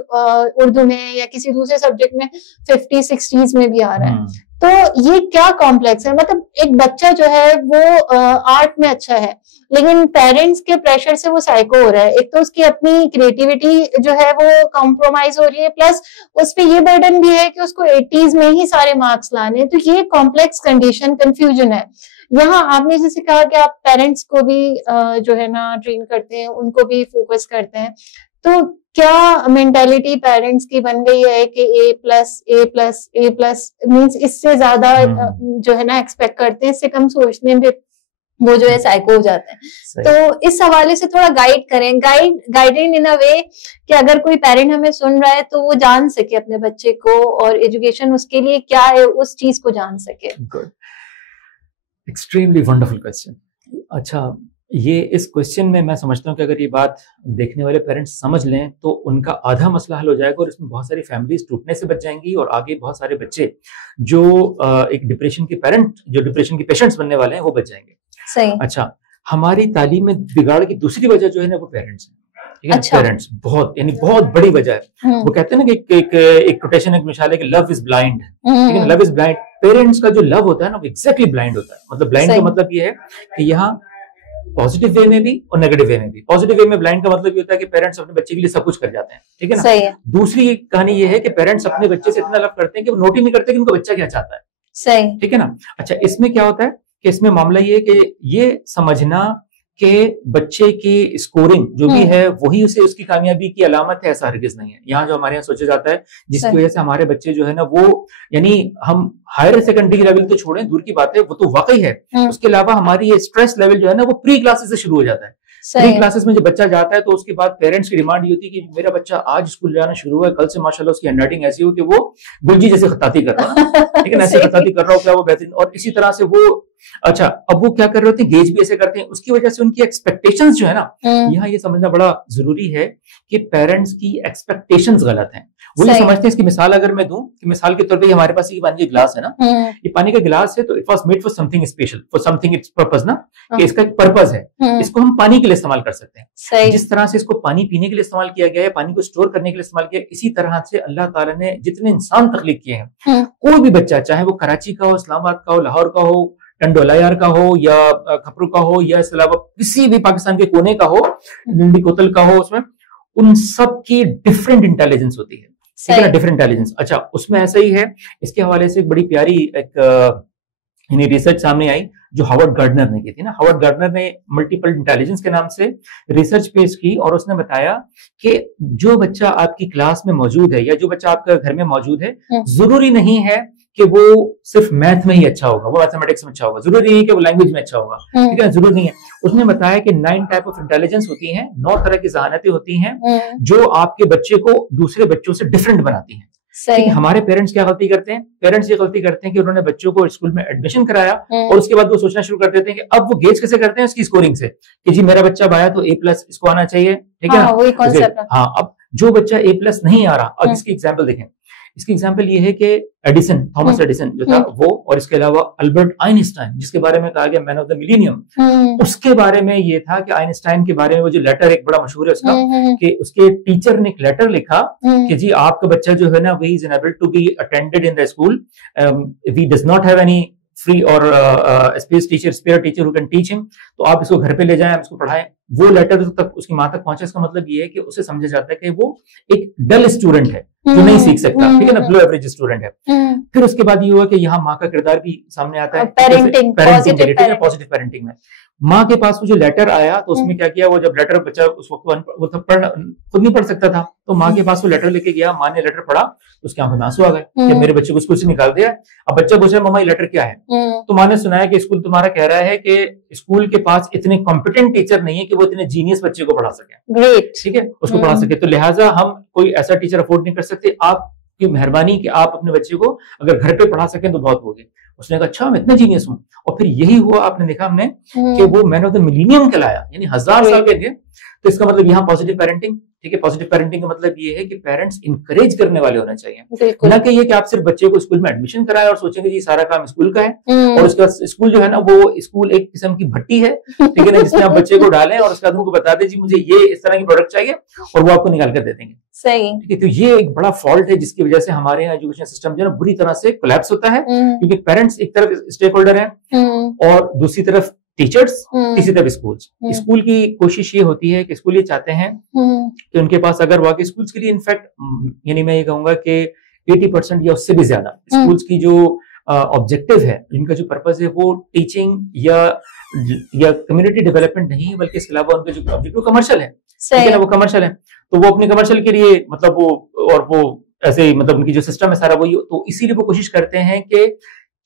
उर्दू में या किसी दूसरे सब्जेक्ट में 50-60s में भी आ रहा है। तो ये क्या कॉम्प्लेक्स है? मतलब एक बच्चा जो है वो आर्ट में अच्छा है, लेकिन पेरेंट्स के प्रेशर से वो साइको हो रहा है। एक तो उसकी अपनी क्रिएटिविटी जो है वो कॉम्प्रोमाइज हो रही है, प्लस उस पे ये बर्डन भी है कि उसको 80s में ही सारे मार्क्स लाने। तो ये कॉम्प्लेक्स कंडीशन, कंफ्यूजन है। यहाँ आपने जैसे कहा कि आप पेरेंट्स को भी जो है ना ट्रेन करते हैं, उनको भी फोकस करते हैं, तो क्या मेंटालिटी पेरेंट्स की बन गई है कि A+ मींस इससे ज्यादा जो है ना एक्सपेक्ट करते हैं, इससे कम सोचने में वो जो है साइको हो जाते हैं। तो इस हवाले से थोड़ा गाइड करें, गाइडेड इन अ वे कि अगर कोई पेरेंट हमें सुन रहा है तो वो जान सके अपने बच्चे को, और एजुकेशन उसके लिए क्या है उस चीज को जान सके। Good, extremely wonderful question. अच्छा, ये इस क्वेश्चन में मैं समझता हूँ कि अगर ये बात देखने वाले पेरेंट्स समझ लें तो उनका आधा मसला हल हो जाएगा, और इसमें बहुत सारी फैमिलीज टूटने से बच जाएंगी, और आगे बहुत सारे बच्चे जो एक डिप्रेशन के पेशेंट्स बनने वाले हैं वो बच जाएंगे। सही। अच्छा, हमारी तालीम में बिगाड़ की दूसरी वजह जो है ना वो पेरेंट्स है। ठीक है, पेरेंट्स बहुत बहुत बड़ी वजह है। वो कहते हैं ना कि एक कोटेशन, एक मिसाल है कि लव इज ब्लाइंड। ठीक है, लव इज ब्लाइंड। पेरेंट्स का जो लव होता है ना वो एग्जैक्टली ब्लाइंड होता है। मतलब ब्लाइंड का मतलब ये है कि यहाँ पॉजिटिव वे में भी और नेगेटिव वे में भी। पॉजिटिव वे में ब्लाइंड का मतलब ये होता है कि पेरेंट्स अपने बच्चे के लिए सब कुछ कर जाते हैं। ठीक है ना। सही है। दूसरी कहानी ये है कि पेरेंट्स अपने बच्चे से इतना लव करते हैं कि वो नोट ही नहीं करते कि उनका बच्चा क्या चाहता है। सही। ठीक है ना। अच्छा, इसमें क्या होता है कि इसमें मामला ये है कि ये समझना कि बच्चे की स्कोरिंग जो भी है वही उसे उसकी कामयाबी की अलामत है, ऐसा हरगिज नहीं है। यहाँ जो हमारे यहाँ सोचा जाता है, जिसकी वजह से हमारे बच्चे जो है ना वो, यानी हम हायर सेकेंडरी लेवल तो छोड़ें, दूर की बात है, वो तो वाकई है। उसके अलावा हमारी ये स्ट्रेस लेवल जो है ना वो प्री क्लासेस से शुरू हो जाता है। प्री क्लासेस में जब बच्चा जाता है तो उसके बाद पेरेंट्स की डिमांड ये होती है कि मेरा बच्चा आज स्कूल जाना शुरू हुआ है, कल से माशाल्लाह उसकी हैंडराइटिंग ऐसी हो कि वो गुलजी जैसे खताती कर रहा है। ठीक है ना, ऐसे खताती कर रहा हो क्या वो बेहतरीन, और इसी तरह से वो, अच्छा अब वो क्या कर रहे होते हैं, गेज भी ऐसे करते हैं। उसकी वजह से उनकी एक्सपेक्टेशंस जो है ना, यहाँ ये समझना बड़ा जरूरी है कि पेरेंट्स की एक्सपेक्टेशंस गलत हैं। वो ये समझते हैं, इसकी मिसाल अगर मैं दूं कि मिसाल के तौर पे हमारे पास ये पानी का गिलास है ना, ये पानी का गिलास है तो it was made for something special, for something it's purpose ना, कि इसका एक पर्पस है, इसको हम पानी के लिए इस्तेमाल कर सकते हैं। जिस तरह से इसको पानी पीने के लिए इस्तेमाल किया गया है, पानी को स्टोर करने के लिए इस्तेमाल किया, इसी तरह से अल्लाह ताला ने जितने इंसान तख्लीक किए हैं, कोई भी बच्चा चाहे वो कराची का हो, इस्लामाबाद का हो, लाहौर का हो, टंडोला यार का हो, या खपरू का हो, या इसके अलावा किसी भी पाकिस्तान के कोने का हो, लंडी कोतल का हो, उसमें उन सब की डिफरेंट इंटेलिजेंस होती है। ठीक है ना, डिफरेंट इंटेलिजेंस। अच्छा, उसमें ऐसा ही है। इसके हवाले से एक बड़ी प्यारी एक रिसर्च सामने आई जो हावर्ड गार्डनर ने की थी ना। हावर्ड गार्डनर ने मल्टीपल इंटेलिजेंस के नाम से रिसर्च पेश की, और उसने बताया कि जो बच्चा आपकी क्लास में मौजूद है या जो बच्चा आपके घर में मौजूद है, जरूरी नहीं है कि वो सिर्फ मैथ में ही अच्छा होगा, वो मैथमेटिक्स में अच्छा होगा, जरूरी नहीं है कि वो लैंग्वेज में अच्छा होगा। ठीक है, जरूरी नहीं है। उसने बताया कि 9 टाइप ऑफ इंटेलिजेंस होती हैं, 9 तरह की जहानतें होती हैं जो आपके बच्चे को दूसरे बच्चों से डिफरेंट बनाती हैं। हमारे पेरेंट्स क्या गलती करते हैं? पेरेंट्स ये गलती करते हैं कि उन्होंने बच्चों को स्कूल में एडमिशन कराया और उसके बाद वो सोचना शुरू कर देते हैं कि अब वो गेज कैसे करते हैं उसकी स्कोरिंग से, कि जी मेरा बच्चा आया तो A+ इसको आना चाहिए। ठीक है, वही कॉन्सेप्ट है। हाँ, अब जो बच्चा A+ नहीं आ रहा, अब इसकी एग्जाम्पल देखें। इसकी एग्जाम्पल ये है कि एडिसन, थॉमस एडिसन जो था वो, और इसके अलावा अल्बर्ट आइंस्टाइन जिसके बारे में कहा गया मैन ऑफ द मिलेनियम, उसके बारे में ये था कि आइंस्टाइन के बारे में वो जो लेटर एक बड़ा मशहूर है उसका, कि उसके टीचर ने एक लेटर लिखा कि जी आपका बच्चा जो है ना, we is unable to be attended in the school, we does not have any free और spare teacher who can teach him, तो आप इसको घर पे ले जाएं, आप इसको पढ़ाएं। वो लेटर तक उसकी माँ तक पहुंचा। इसका मतलब ये है कि उसे समझा जाता है कि वो एक डल स्टूडेंट है जो नहीं सीख सकता। ठीक है ना, बिलो एवरेज स्टूडेंट है। फिर उसके बाद ये हुआ कि यहाँ माँ का किरदार भी सामने आता है, पेरेंटिंग, पॉजिटिव पेरेंटिंग में। माँ के पास वो जो लेटर आया तो उसमें क्या किया, वो जब लेटर बच्चा उस वक्त वो तो खुद नहीं पढ़ सकता था, तो माँ के पास वो लेटर लेके गया। माँ ने लेटर पढ़ा तो उसकी आंखों में आंसू आ गए कि मेरे बच्चे को स्कूल से निकाल दिया। अब बच्चा पूछ रहा है मम्मा ये लेटर क्या है? तो माँ ने सुनाया कि स्कूल तुम्हारा कह रहा है कि स्कूल के पास इतने कॉम्पिटेंट टीचर नहीं है कि वो इतने जीनियस बच्चे को पढ़ा सके। ग्रेट। ठीक है, उसको पढ़ा सके, तो लिहाजा हम कोई ऐसा टीचर अफोर्ड नहीं कर सकते। आपकी मेहरबानी कि आप अपने बच्चे को अगर घर पे पढ़ा सकें तो बहुत हो गया। उसने कहा अच्छा मैं इतना जीनियस हूँ, और फिर यही हुआ, आपने देखा हमने कि वो मैन ऑफ द मिलीनियम कहलाया, यानी 1000 साल के लिए। तो इसका मतलब यहाँ पॉजिटिव पेरेंटिंग। ठीक है, पॉजिटिव पेरेंटिंग का मतलब ये है कि पेरेंट्स इंकरेज करने वाले होने चाहिए, ना कि ये कि आप सिर्फ बच्चे को स्कूल में एडमिशन कराएं और सोचेंगे जी सारा काम स्कूल का है, और उसके बाद स्कूल जो है ना वो स्कूल एक किस्म की भट्टी है, ठीक है ना, जिसमें आप बच्चे को डालें और उसके बाद उनको बता दें जी मुझे ये इस तरह की प्रोडक्ट चाहिए, और वो आपको निकाल कर दे देंगे। सही। ठीक है, तो ये एक बड़ा फॉल्ट है जिसकी वजह से हमारे यहाँ एजुकेशन सिस्टम जो है ना बुरी तरह से कोलैप्स होता है, क्योंकि पेरेंट्स एक तरफ स्टेक होल्डर है और दूसरी तरफ टीचर्स, तीसरी तरफ स्कूल्स। स्कूल की कोशिश ये होती है कि स्कूल ये चाहते हैं कि उनके पास अगर वाकई स्कूल्स के लिए इनफैक्ट यानी मैं ये कहूंगा कि 80% या उससे भी ज्यादा स्कूल्स की जो ऑब्जेक्टिव है, इनका जो पर्पस है वो टीचिंग या कम्युनिटी डेवलपमेंट नहीं, बल्कि इसके अलावा उनका जो ऑब्जेक्टिव कमर्शियल है, ठीक है ना, वो कमर्शियल है। तो वो अपने कमर्शियल के लिए मतलब वो ऐसे ही मतलब उनकी जो सिस्टम है सारा वही, तो इसीलिए वो कोशिश करते हैं कि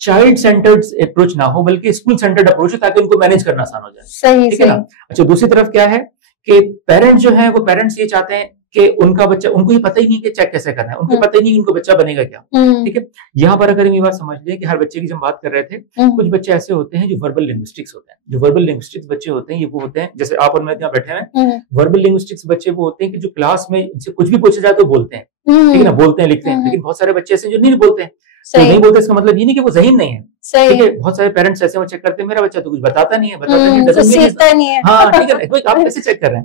चाइल्ड सेंटर्ड अप्रोच ना हो बल्कि स्कूल सेंटर्ड अप्रोच हो, ताकि उनको मैनेज करना आसान हो जाए। सही, ठीक है ना। अच्छा, दूसरी तरफ क्या है कि पेरेंट्स जो है वो पेरेंट्स ये चाहते हैं कि उनका बच्चा, उनको ये पता ही नहीं कि चेक कैसे करना है, उनको पता ही नहीं उनको बच्चा बनेगा क्या। ठीक है, यहाँ पर अगर हम ये बात समझ लें कि हर बच्चे की जब बात कर रहे थे, कुछ बच्चे ऐसे होते हैं जो वर्बल लिंग्विस्टिक्स होते हैं। जो वर्बल लिंग्विस्टिक्स बच्चे होते हैं ये वो होते हैं, जैसे आप और मैं यहाँ बैठे हैं, वर्बल लिंग्विस्टिक्स बच्चे वो होते हैं कि जो क्लास में इनसे कुछ भी पूछा जाए तो बोलते हैं, ठीक है ना, बोलते हैं, लिखते हैं। लेकिन बहुत सारे बच्चे ऐसे जो नहीं बोलते हैं, तो नहीं बोलते इसका मतलब ये नहीं कि वो ज़हीन नहीं है। ठीक है, बहुत सारे पेरेंट्स ऐसे वो चेक करते हैं मेरा बच्चा तो कुछ बताता नहीं है, सीखता नहीं है। हाँ ठीक है, आप कैसे चेक कर रहे हैं?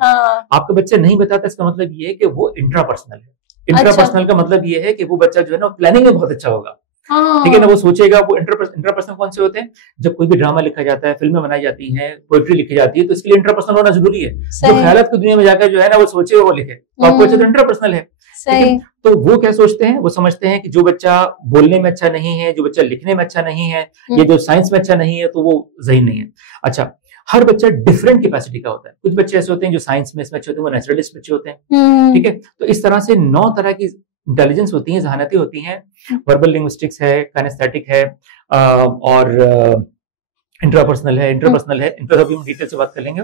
आपका बच्चा नहीं बताता, इसका मतलब ये है कि वो इंट्रापर्सनल है। इंट्रापर्सनल का मतलब ये है कि वो बच्चा जो है ना प्लानिंग में बहुत अच्छा होगा। ठीक है ना, वो सोचेगा। वो इंट्रापर्सनल कौन से होते हैं? जब कोई भी ड्रामा लिखा जाता है, फिल्में बनाई जाती हैं, पोएट्री लिखी जाती है, तो इसके लिए इंट्रापर्सनल होना जरूरी है। जो ख्यालात की दुनिया में जाकर जो है ना वो सोचे वो लिखे, तो आपको अच्छा तो इंट्रापर्सनल है। तो वो क्या सोचते हैं? वो समझते हैं कि जो बच्चा बोलने में अच्छा नहीं है, जो बच्चा लिखने में अच्छा नहीं है, या जो साइंस में अच्छा नहीं है, तो वो ज़हीन नहीं है। अच्छा, हर बच्चा डिफरेंट कैपेसिटी का होता है। कुछ बच्चे ऐसे होते हैं जो साइंस में इसमें अच्छे होते हैं, वो नेचुरलिस्ट बच्चे होते हैं। ठीक है, तो इस तरह से 9 तरह की इंटेलिजेंस होती है, जहानतें होती हैं। वर्बल लिंग्विस्टिक्स है, काइनेस्थेटिक है, और इंट्रापर्सनल है, इंटरपर्सनल है। इन पर अभी हम डिटेल से बात कर लेंगे।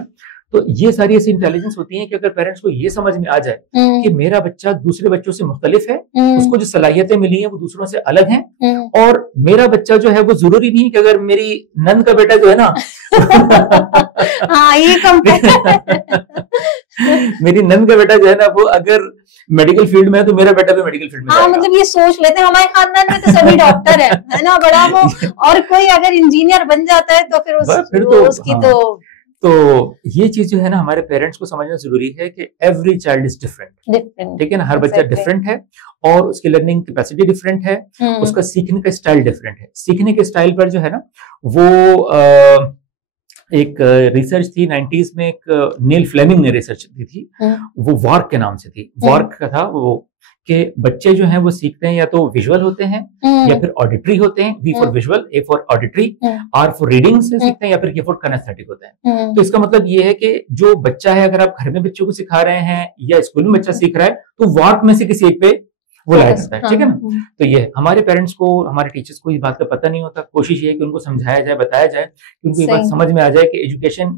तो ये सारी ऐसी इंटेलिजेंस होती है कि अगर पेरेंट्स को ये समझ में आ जाए कि मेरा बच्चा दूसरे बच्चों से मुख्तलिफ है, उसको जो सलाहियतें मिली हैं वो दूसरों से अलग हैं, और मेरा बच्चा जो है वो जरूरी नहीं कि अगर मेरी नंद का बेटा जो है ना हाँ, ये मेरी नंद का बेटा जो है ना वो अगर मेडिकल फील्ड में है तो मेरा बेटा भी मेडिकल फील्ड में हाँ, मतलब ये सोच लेते हैं हमारे खानदान में तो सभी डॉक्टर है ना, बड़ा वो, और कोई अगर इंजीनियर बन जाता है तो फिर उसकी तो ये चीज जो है ना हमारे पेरेंट्स को समझना जरूरी है कि एवरी चाइल्ड इज डिफरेंट। ठीक है ना, हर बच्चा डिफरेंट है और उसकी लर्निंग कैपेसिटी डिफरेंट है, उसका सीखने का स्टाइल डिफरेंट है। सीखने के स्टाइल पर जो है ना वो एक रिसर्च थी 90s में, एक नील फ्लेमिंग ने रिसर्च दी थी, वो वार्क के नाम से थी। वार्क का था वो कि बच्चे जो हैं वो सीखते हैं या तो विजुअल होते हैं या फिर ऑडिटरी होते हैं। V for visual, A for auditory, R for reading से सीखते हैं, या फिर K फॉर काइनेस्थेटिक होते हैं। तो इसका मतलब ये है कि जो बच्चा है, अगर आप घर में बच्चों को सिखा रहे हैं या स्कूल में बच्चा सीख रहा है, तो वार्क में से किसी एक पे वो लाया जाता है। ठीक है ना, तो ये हमारे पेरेंट्स को, हमारे टीचर्स को इस बात का पता नहीं होता। कोशिश ये है कि उनको समझाया जाए, बताया जाए, कि उनको ये बात समझ में आ जाए कि education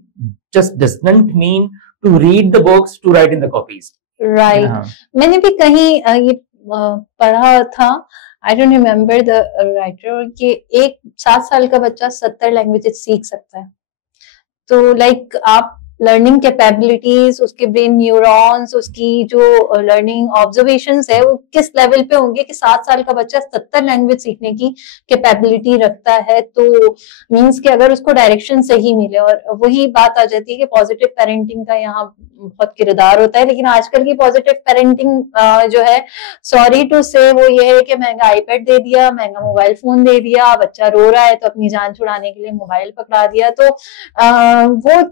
just doesn't mean to read the books, to write in the copies. Right. मैंने भी कहीं ये पढ़ा था, I don't remember the writer, कि एक 7 साल का बच्चा 70 लैंग्वेजेस सीख सकता है। तो लाइक आप लर्निंग कैपेबिलिटीज, उसके ब्रेन न्यूरॉन्स, उसकी जो लर्निंग ऑब्जर्वेशंस है वो किस लेवल पे होंगे कि 7 साल का बच्चा 70 लैंग्वेज सीखने की कैपेबिलिटी रखता है। तो मींस कि अगर उसको डायरेक्शन सही मिले, और वही बात आ जाती है कि पॉजिटिव पेरेंटिंग का यहाँ बहुत किरदार होता है। लेकिन आजकल की पॉजिटिव पेरेंटिंग जो है, सॉरी टू से, वो ये है कि महंगा आईपैड दे दिया, महंगा मोबाइल फोन दे दिया, बच्चा रो रहा है तो अपनी जान छुड़ाने के लिए मोबाइल पकड़ा दिया। तो वो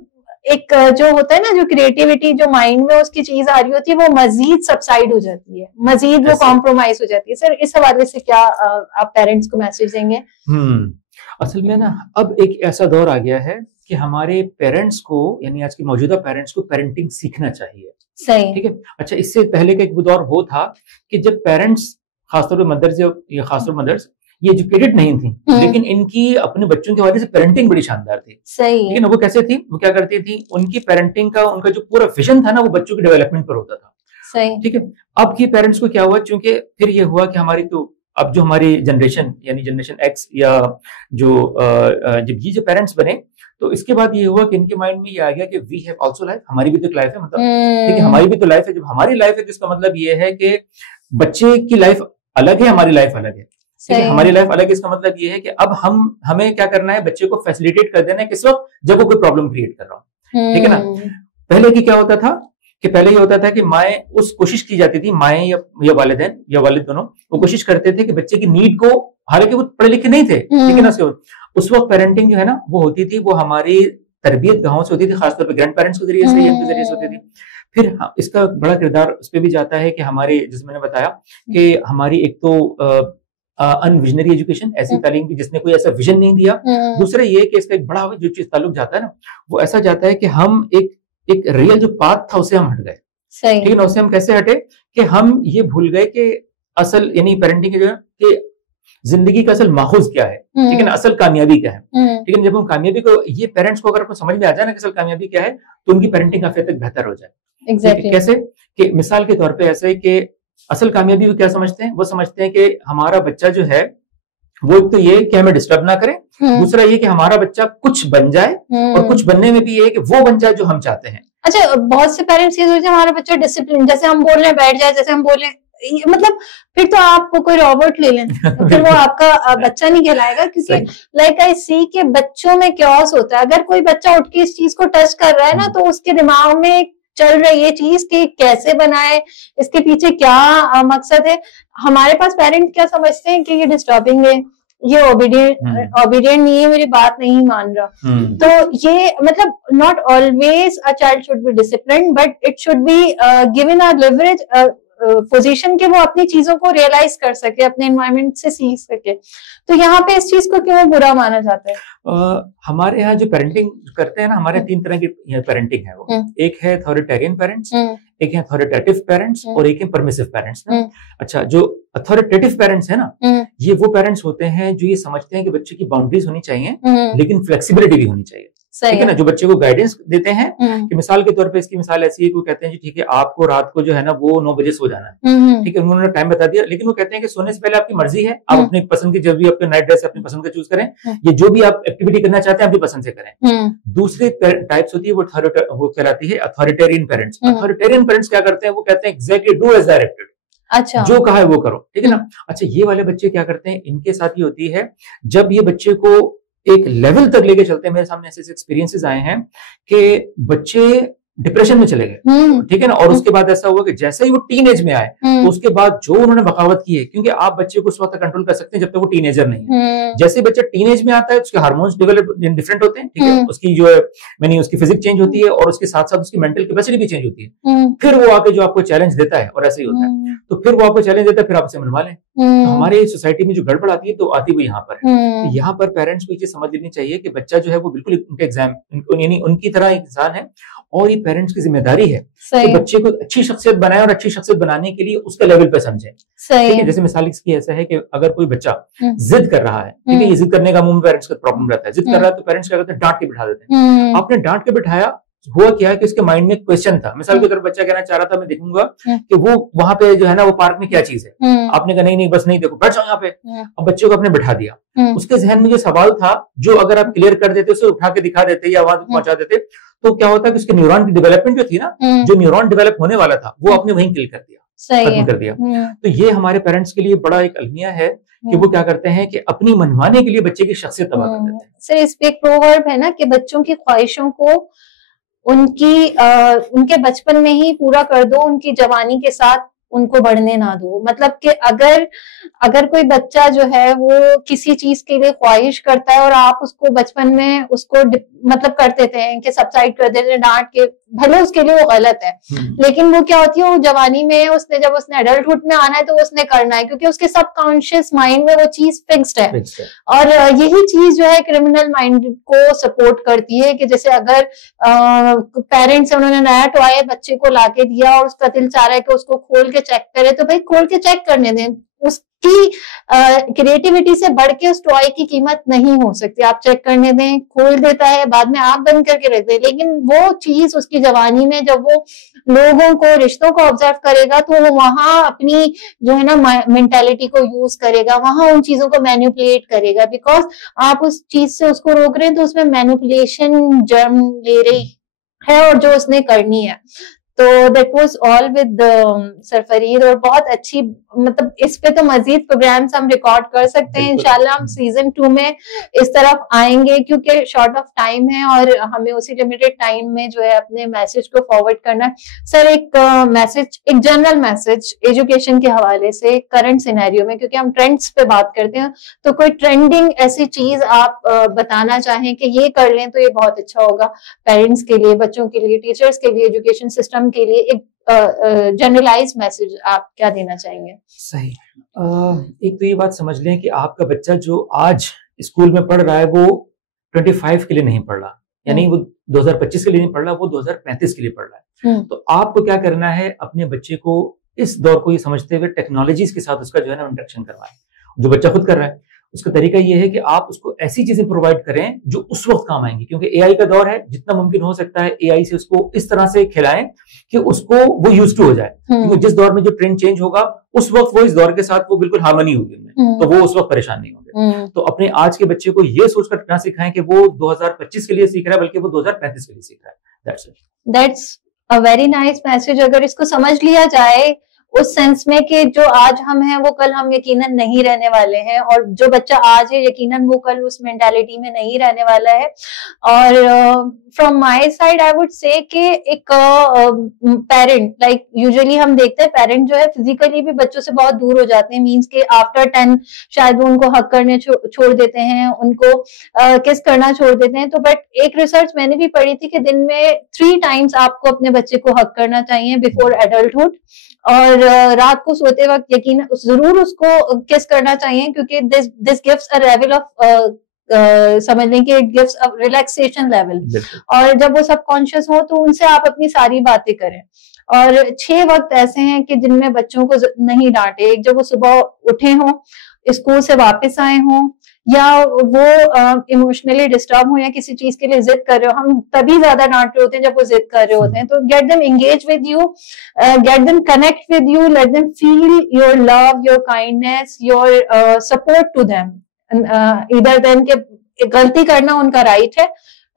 एक जो होता है ना, जो क्रिएटिविटी जो माइंड में उसकी चीज आ रही होती है, वो मजीद सबसाइड हो जाती है, मजीद वो कॉम्प्रोमाइज हो जाती है। सर, इस हवाले से क्या आप पेरेंट्स को मैसेज देंगे? असल में ना अब एक ऐसा दौर आ गया है कि हमारे पेरेंट्स को, यानी आज के मौजूदा पेरेंट्स को पेरेंटिंग सीखना चाहिए। सही। ठीक है। अच्छा, इससे पहले का एक दौर वो था कि जब पेरेंट्स, खासतौर पर मदर्स या खासतौर मदर्स, ये एजुकेटेड नहीं थी, लेकिन इनकी अपने बच्चों के हवाले से पेरेंटिंग बड़ी शानदार थी। सही। लेकिन वो कैसे थी, वो क्या करती थी, उनकी पेरेंटिंग का उनका जो पूरा विजन था ना वो बच्चों के डेवलपमेंट पर होता था। सही। ठीक है। अब की पेरेंट्स को क्या हुआ, चूंकि फिर ये हुआ कि हमारी तो अब जो हमारी जनरेशन यानी जनरेशन एक्स या जो जब ये जो पेरेंट्स बने तो इसके बाद ये हुआ कि इनके माइंड में ये आ गया कि वी हैव आल्सो लाइफ, हमारी भी तो लाइफ है, मतलब ठीक है हमारी भी तो लाइफ है। जब हमारी लाइफ है तो इसका मतलब ये है कि बच्चे की लाइफ अलग है, हमारी लाइफ अलग है। ठीक है, हमारी लाइफ अलग है, इसका मतलब ये है कि अब हमें क्या करना है, बच्चे को फैसिलिटेट कर देना है किस वक्त, जब वो कोई प्रॉब्लम क्रिएट कर रहा हूँ। ठीक है ना। पहले की क्या होता था कि पहले ये होता था कि माएँ उस कोशिश की जाती थी, माएँ या वालिदैन या वालिद दोनों वो कोशिश करते थे कि बच्चे की नीड को, हालांकि वो पढ़े लिखे नहीं थे, ठीक है ना, उस वक्त पेरेंटिंग जो है ना वो होती थी, वो हमारी तरबियत गाँव से होती थी, खासतौर पर ग्रैंड पेरेंट्स के जरिए से या इनके जरिए से होती थी। फिर इसका बड़ा किरदार उस पर भी जाता है कि हमारे, जैसे मैंने बताया कि हमारी एक तो अनविजनरी एजुकेशन, ऐसी तालीम की जिसने कोई ऐसा विजन नहीं दिया। दूसरा ये कि इसका एक बड़ा जो चीज ताल्लुक जाता है ना वो ऐसा जाता है कि हम एक रियल जो पाथ था उससे हम हट गए। लेकिन उससे हम कैसे हटे कि हम ये भूल गए कि असल यानी पेरेंटिंग के जो है कि जिंदगी का असल माखूज क्या है, ठीक है ना, असल कामयाबी क्या है। लेकिन जब हम कामयाबी को, ये पेरेंट्स को अगर आपको समझ में आ जाए ना कि असल कामयाबी क्या है तो उनकी पेरेंटिंग काफी हद तक बेहतर हो जाए। Exactly. कैसे कि मिसाल के तौर पे ऐसे कि असल कामयाबी वो क्या समझते हैं, वो समझते हैं कि हमारा बच्चा जो है वो एक तो ये कि हमें डिस्टर्ब ना करे, दूसरा ये कि हमारा बच्चा कुछ बन जाए, और कुछ बनने में भी ये कि वो बन जाए जो हम चाहते हैं। अच्छा, बहुत से पेरेंट्स ये सोचते हैं हमारा बच्चा डिसिप्लिन, जैसे हम बोल रहे हैं बैठ जाए, जैसे हम बोल रहे हैं, मतलब फिर तो आप कोई रोबोट ले लें फिर वो आपका बच्चा नहीं कहलाएगा, क्योंकि लाइक आई सी के बच्चों में क्योस होता है। अगर कोई बच्चा उठ के इस चीज को टच कर रहा है ना तो उसके दिमाग में चल रही है चीज कि कैसे बनाए, इसके पीछे क्या मकसद है। हमारे पास पेरेंट्स क्या समझते हैं कि ये डिस्टर्बिंग है, ये ओबीडियंट नहीं है, मेरी बात नहीं मान रहा। तो ये मतलब not always a child should be disciplined, but it should be given a leverage position के वो अपनी चीजों को रियलाइज कर सके, अपने एनवायरनमेंट से सीख सके। तो यहाँ पे इस चीज को क्यों बुरा माना जाता है? हमारे यहाँ जो पेरेंटिंग करते हैं ना, हमारे तीन तरह की पेरेंटिंग है वो। एक है अथॉरिटेरियन पेरेंट्स, एक है अथॉरिटेटिव पेरेंट्स, और एक है परमिसिव पेरेंट्स। अच्छा, जो अथॉरिटेटिव पेरेंट्स है ना, ये वो पेरेंट्स होते हैं जो ये समझते हैं कि बच्चे की बाउंड्रीज होनी चाहिए लेकिन फ्लेक्सिबिलिटी भी होनी चाहिए। ठीक है ना, जो बच्चे को गाइडेंस देते हैं कि मिसाल के तौर पे, इसकी मिसाल ऐसी है कि वो कहते हैं जी ठीक है आपको रात को जो है ना वो 9 बजे सो जाना है, ठीक है, उन्होंने टाइम बता दिया, लेकिन वो कहते हैं कि सोने से पहले आपकी मर्जी है, आप अपनी पसंद की, जब भी आपके नाइट ड्रेस अपनी पसंद का चूज करें, ये जो भी आप एक्टिविटी करना चाहते हैं अपनी पसंद से करें। दूसरी टाइप्स होती है वो कहलाती है अथॉरिटेरियन पेरेंट्स। अथॉरिटेरियन पेरेंट्स क्या करते हैं, वो कहते हैं एग्जैक्टली डू एज डायरेक्टेड, अच्छा जो कहा है वो करो, ठीक है ना। अच्छा, ये वाले बच्चे क्या करते हैं, इनके साथ ये होती है जब ये बच्चे को एक लेवल तक लेके चलते हैं, मेरे सामने ऐसे एक्सपीरियंसेस आए हैं कि बच्चे डिप्रेशन में चले गए, ठीक है ना, और उसके बाद ऐसा हुआ कि जैसे ही वो टीन एज में आए तो उसके बाद जो उन्होंने बगावत की है, क्योंकि आप बच्चे को उस वक्त कंट्रोल कर सकते हैं जब तक वो टीनेजर नहीं है। जैसे बच्चा टीन एज में आता है उसके हार्मोन्स डेवलप डिफरेंट होते हैं, ठीक है, उसकी जो है मैंने उसकी फिजिक्स चेंज होती है और उसके साथ साथ उसकी मेंटल कैपेसिटी भी चेंज होती है। फिर वो आके जो आपको चैलेंज देता है, और ऐसा ही होता है, तो फिर वो आपको चैलेंज देता है, फिर आपसे मनवा लें। तो हमारे सोसाइटी में जो गड़बड़ आती है तो आती वो यहाँ पर है। यहाँ पर पेरेंट्स को ये चीज समझ लेनी चाहिए कि बच्चा जो है वो बिल्कुल उनका एग्जाम यानी उनकी तरह इंसान है, और ये पेरेंट्स की जिम्मेदारी है कि बच्चे को अच्छी शख्सियत बनाए, और अच्छी शख्सियत बनाने के लिए उसके लेवल पे समझे। ठीक है, जैसे मिसाल इसकी ऐसा है कि अगर कोई बच्चा जिद कर रहा है, ठीक है, ये जिद करने का मुंह में पेरेंट्स का प्रॉब्लम रहता है, जिद कर रहा है तो पेरेंट्स क्या करते हैं, डांट के बिठा देते हैं। आपने डांट के बिठाया, हुआ क्या है कि उसके माइंड में क्वेश्चन था, मिसाल की तरफ बच्चा कहना चाह रहा था मैं देखूंगा कि वो वहां पे जो है ना वो पार्क में क्या चीज है, आपने कहा नहीं बस नहीं देखो, बैठ जाओ यहाँ पे। अब बच्चे को आपने बिठा दिया, उसके जहन में जो सवाल था जो अगर आप क्लियर कर देते, उसे उठा के दिखा देते या वहां पहुंचा देते, तो क्या होता है कि उसके न्यूरॉन की डेवलपमेंट जो थी ना, जो न्यूरॉन डेवलप होने वाला था वो आपने वहीं किल कर दिया, खत्म कर दिया। तो ये हमारे पेरेंट्स के लिए बड़ा एक अलमिया है कि वो क्या करते हैं कि अपनी मनवाने के लिए बच्चे की शख्सियत तबाह कर देते हैं। सर, इस पे एक प्रोवर्ब है ना कि बच्चों की ख्वाहिशों को उनके बचपन में ही पूरा कर दो, उनकी जवानी के साथ उनको बढ़ने ना दो। मतलब कि अगर कोई बच्चा जो है वो किसी चीज के लिए ख्वाहिश करता है और आप उसको बचपन में उसको मतलब कर देते हैं कि सबसाइड कर देते हैं डांट के, भले उसके लिए वो गलत है, लेकिन वो क्या होती है, वो जवानी में जब उसने एडल्टहुड में आना है तो उसने करना है, क्योंकि उसके सबकॉन्शियस माइंड में वो चीज फिक्स्ड है। और यही चीज जो है क्रिमिनल माइंड को सपोर्ट करती है कि जैसे अगर पेरेंट्स उन्होंने नया टॉय बच्चे को लाके दिया और उसका दिल चाह रहा है कि उसको खोल के चेक करे, तो भाई खोल के चेक करने दें। उसकी क्रिएटिविटी से बढ़ के उस टॉय की कीमत नहीं हो सकती। आप चेक करने दें, खोल देता है, बाद में आप बंद करके रख दें, लेकिन वो चीज उसकी जवानी में जब वो लोगों को, रिश्तों को ऑब्जर्व करेगा, तो वो वहां अपनी जो है ना मेंटालिटी को यूज करेगा, वहां उन चीजों को मैनिपुलेट करेगा। बिकॉज आप उस चीज से उसको रोक रहे हैं, तो उसमें मैनिपुलेशन जन्म ले रही है और जो उसने करनी है। तो that was all with sir Farid. और बहुत अच्छी, मतलब इस पे तो मजीद प्रोग्राम्स हम रिकॉर्ड कर सकते हैं। इंशाल्लाह हम सीजन 2 में इस तरफ आएंगे, क्योंकि शॉर्ट ऑफ टाइम है और हमें उसी लिमिटेड टाइम में जो है अपने मैसेज को फॉरवर्ड करना है। सर एक मैसेज, एक जनरल मैसेज एजुकेशन के हवाले से करंट सिनेरियो में, क्योंकि हम ट्रेंड्स पे बात करते हैं, तो कोई ट्रेंडिंग ऐसी चीज आप बताना चाहें कि ये कर लें तो ये बहुत अच्छा होगा पेरेंट्स के लिए, बच्चों के लिए, टीचर्स के लिए, एजुकेशन सिस्टम के लिए, एक जनरलाइज मैसेज आप क्या देना चाहेंगे? सही। एक तो ये बात समझ लें कि आपका बच्चा जो आज स्कूल में पढ़ रहा है वो 25 के लिए नहीं पढ़ रहा, यानी वो 2025 के लिए नहीं पढ़ रहा, वो 2035 के लिए पढ़ रहा है। तो आपको क्या करना है, अपने बच्चे को इस दौर को ये समझते हुए टेक्नोलॉजीज के साथ उसका जो है ना इंटरेक्शन करवाएं, जो बच्चा खुद कर रहा है। उसका तरीका ये है कि आप उसको ऐसी चीजें प्रोवाइड करें जो उस वक्त काम आएंगी, क्योंकि एआई का दौर है, जितना मुमकिन हो सकता है एआई से उसको इस तरह से खिलाएं कि उसको वो यूज टू हो जाए। क्योंकि जिस दौर में जो ट्रेंड चेंज होगा उस वक्त वो इस दौर के साथ वो बिल्कुल हार्मनी होगी उनमें, तो वो उस वक्त परेशान नहीं होंगे। तो अपने आज के बच्चे को ये सोचकर ना सिखाएं कि वो 2025 के लिए सीख रहा है, बल्कि वो 2035 के लिए सीख रहा है। That's a very nice message. अगर इसको समझ लिया जाए उस सेंस में कि जो आज हम हैं वो कल हम यकीनन नहीं रहने वाले हैं, और जो बच्चा आज है यकीनन वो कल उस मेंटालिटी में नहीं रहने वाला है। और from my side I would say कि एक पेरेंट, लाइक यूजुअली हम देखते हैं पेरेंट जो है फिजिकली भी बच्चों से बहुत दूर हो जाते हैं, मींस के आफ्टर 10 शायद वो उनको हक करने छोड़ देते हैं, उनको किस करना छोड़ देते हैं। तो बट एक रिसर्च मैंने भी पढ़ी थी कि दिन में 3 टाइम्स आपको अपने बच्चे को हक करना चाहिए बिफोर एडल्टहुड, और रात को सोते वक्त यकीन जरूर उसको किस करना चाहिए, क्योंकि this gives a level of समझ लें कि it gives a relaxation level. और जब वो सबकॉन्शियस हो तो उनसे आप अपनी सारी बातें करें। और 6 वक्त ऐसे हैं कि जिनमें बच्चों को नहीं डांटे। एक, जब वो सुबह उठे हों, स्कूल से वापस आए हों, या वो इमोशनली डिस्टर्ब हो या किसी चीज के लिए जिद कर रहे हो। हम तभी ज्यादा डांट रहे होते हैं जब वो जिद कर रहे होते हैं। तो get them engage with you, get them connect with you, let them feel your love, your kindness, your support to them. इधर देन के गलती करना उनका राइट है,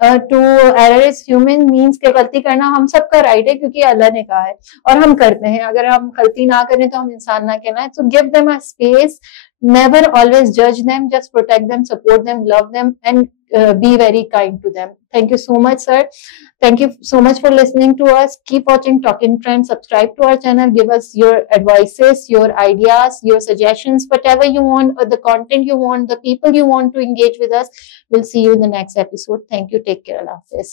to err is human, means के गलती करना हम सबका राइट है, क्योंकि अल्लाह ने कहा है और हम करते हैं। अगर हम गलती ना करें तो हम इंसान ना कहलाएं। So give them a space, never always judge them, just protect them, support them, love them, and be very kind to them. Thank you so much, sir. Thank you so much for listening to us. Keep watching Talking Trends. Subscribe to our channel. Give us your advices, your ideas, your suggestions, whatever you want, or the content you want, the people you want to engage with us. We'll see you in the next episode. Thank you. Take care. Allah Hafiz.